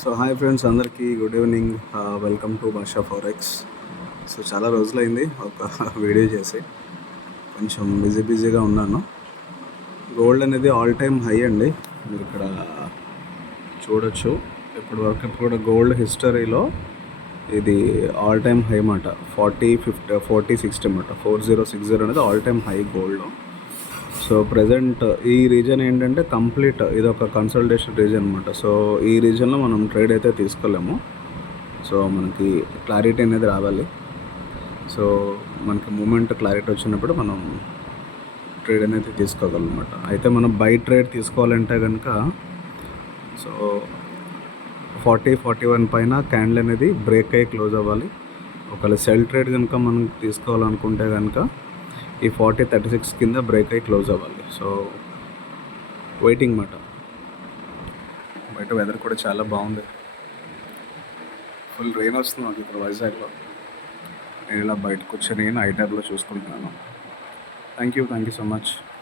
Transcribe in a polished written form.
So hi friends, అందరికీ good evening. Welcome to భాషా forex. So చాలా రోజులైంది ఒక వీడియో చేసి, కొంచెం బిజీగా ఉన్నాను. గోల్డ్ అనేది ఆల్ టైమ్ హై అండి. మీరు ఇక్కడ చూడొచ్చు. ఇప్పటి కూడా గోల్డ్ హిస్టరీలో ఇది ఆల్ టైమ్ హై అన్నమాట. 4060 అన్నమాట. 4060 అనేది ఆల్ టైమ్ హై గోల్డ్లో. సో ప్రజెంట్ ఈ రీజన్ ఏంటంటే కంప్లీట్ ఇది ఒక కన్సల్టేషన్ రీజన్ అనమాట. సో ఈ రీజన్లో మనం ట్రేడ్ అయితే తీసుకోలేము. సో మనకి క్లారిటీ అనేది రావాలి. సో మనకి మూమెంట్ క్లారిటీ వచ్చినప్పుడు మనం ట్రేడ్ అనేది తీసుకోగలం అనమాట. అయితే మనం బై ట్రేడ్ తీసుకోవాలంటే కనుక సో 40-41 పైన క్యాండిల్ అనేది బ్రేక్ అయ్యి క్లోజ్ అవ్వాలి. ఒకవేళ సెల్ ట్రేడ్ కనుక మనం తీసుకోవాలనుకుంటే కనుక ఈ 40-36 కింద బ్రేక్ అయ్యి క్లోజ్ అవ్వాలి. సో వెయిటింగ్ మాట. బయట వెదర్ కూడా చాలా బాగుంది. ఫుల్ రెయిన్ వస్తుంది మాకు ఇక్కడ వైజాగ్లో. నేను ఇలా బయటకు వచ్చి నేను ఐటర్లో చూసుకుంటున్నాను. Thank you so much.